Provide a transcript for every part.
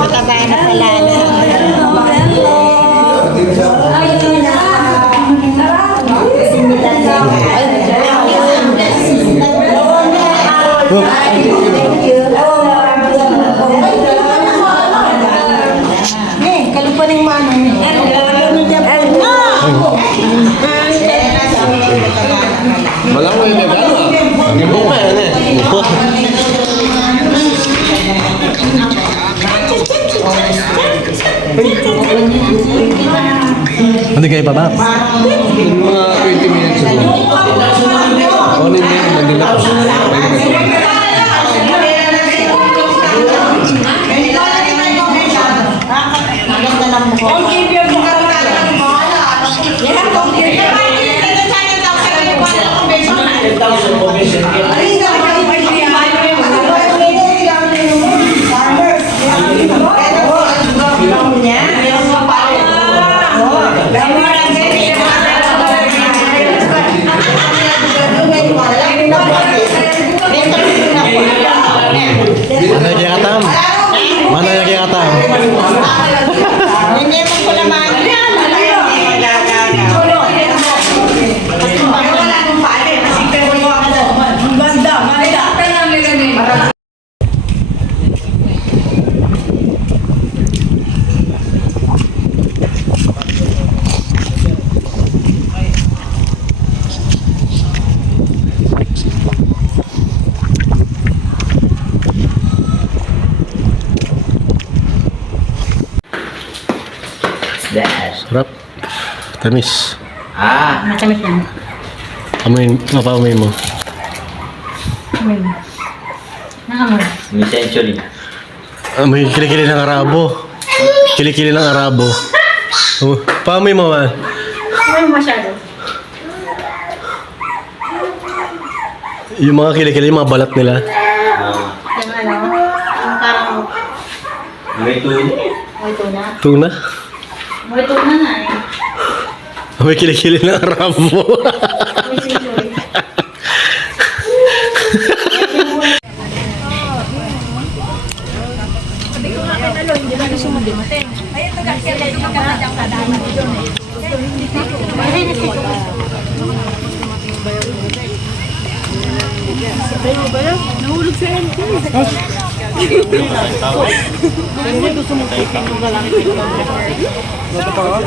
Mataba na pala na. Kalupaning mano. Malang mo yung regalo ah. Hindi mo yan eh. Hindi kayo pa ba? Mga 20 minutes ago. Ano yung nagdala ko? Mana yang katam? Mana yang katam? Hindi mo ko naman. Sarap. Tamis. Matamis yan. Amoy, mapaamoy mo. Nakamoy. May century. Amoy kilikili ng Arabo. Kilikili ng Arabo. Paamoy mo man. Amoy masyado. Yung mga kilikili, yung mga balat nila. Yung ano, yung parang May tuna. may tuna. Tuna. May tuna na eh. Amoy kilikili ng Arabo. May century. Sabi ko nga kay Lalo, hindi ba gusto mo dumating? Ay, ito kasi kaya yung magkakadang kadama ko dyan eh. Ay, nasi ko. Sabay mo ba lang? Nahulog sa MP. Gusto mo kung lalaki ko lang. Gusto pa ka?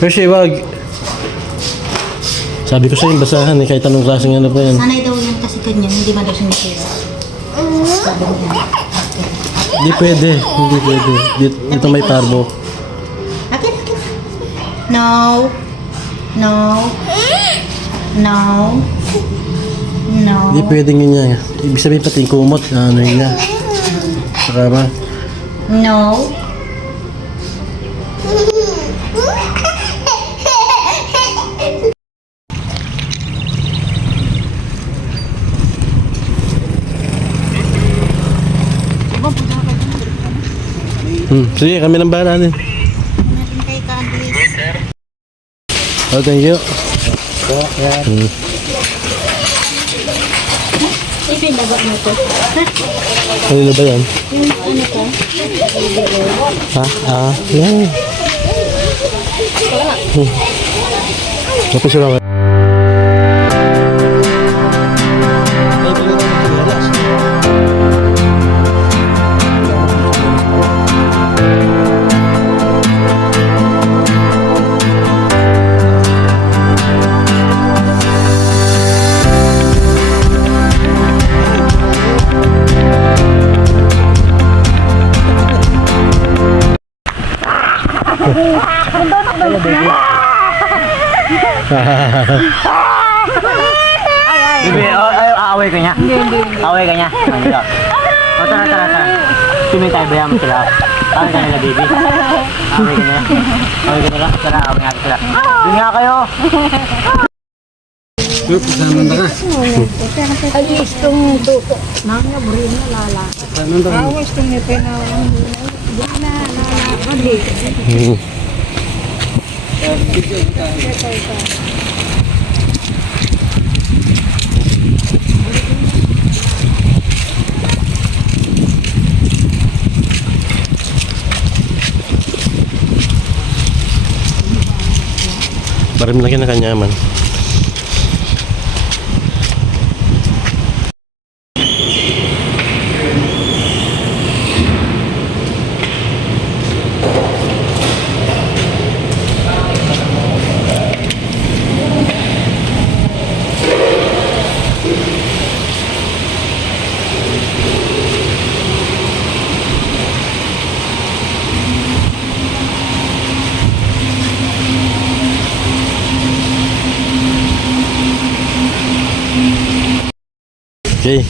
Hershey, wag. Sabi ko sa'yo, basahan eh, kahit anong klaseng ano pa yan. Sanay daw yan kasi kanya, hindi man daw siya nitira. Sabi niya. Hindi pwede. Hindi pwede. Dito may parbo. Akin, akin. No. No. No. No. Hindi pwede ganyan. Ibig sabihin pati yung kumot. Ano yun na. Saka ba? No. Sige, kami nang bahala din. Kay Candice. Oh, thank you. Ipinaba mo to. Kanino ba yan? Yung ano ko? Ha? Yan. Tapos lang. Bibi, aaway ka niya? Aaway ka niya? O, tara, tara, tara. Swimming tayo, bayan mo sila. Aaway ka nila, baby. Aaway ka nila. Aaway ka nila. Tara, aaway natin sila. Doon nga kayo. Alis tong duko. Nangya buri na lala. Awas tong nepe na. Di na lala. Marim lagi na kanyaman. Okay.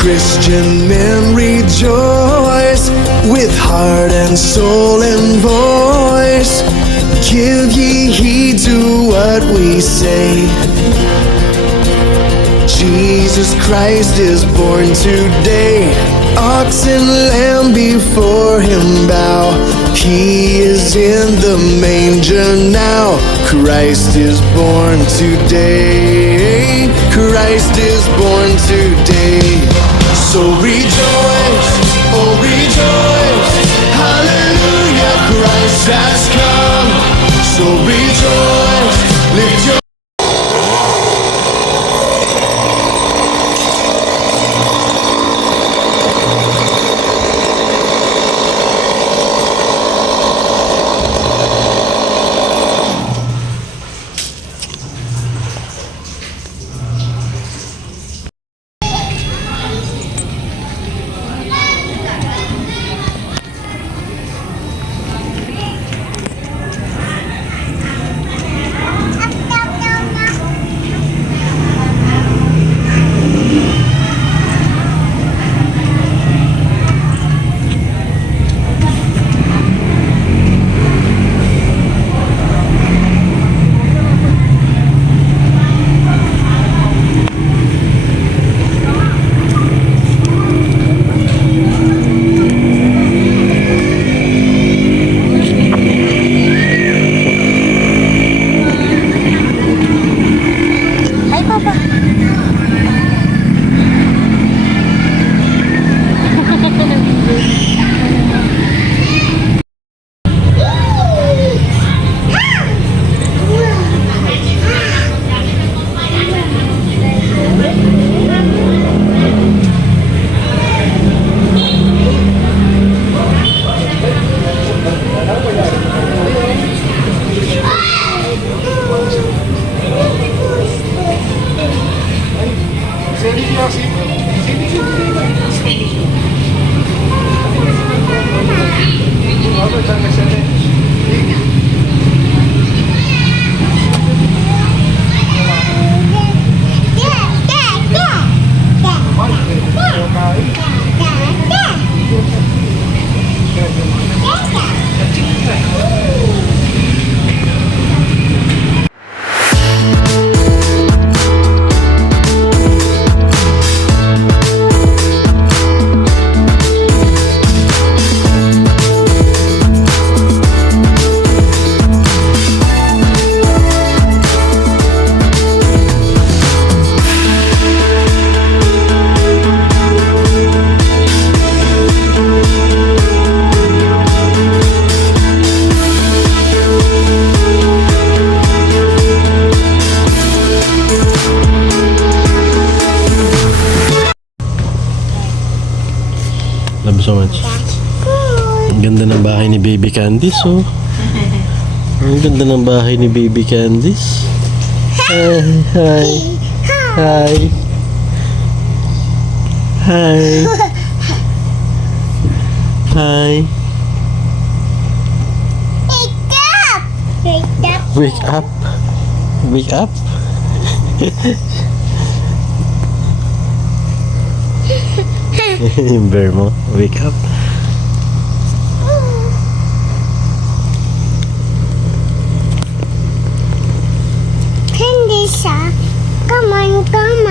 Christian men rejoice with heart and soul and voice. Give ye heed to what we say. Jesus Christ is born today. Ox and lamb before him bow. He is in the manger now. Christ is born today. Christ is born today. So rejoice, oh rejoice. Hallelujah, Christ has come. So rejoice, lift your Love you so much. Ang ganda ng bahay ni Baby Candice, oh. Ang ganda ng bahay ni Baby Candice. Hi. Hi. Hi. Hi. Hi. Wake up. Wake up. Yung bear mo. Wake up. Candice, come on, come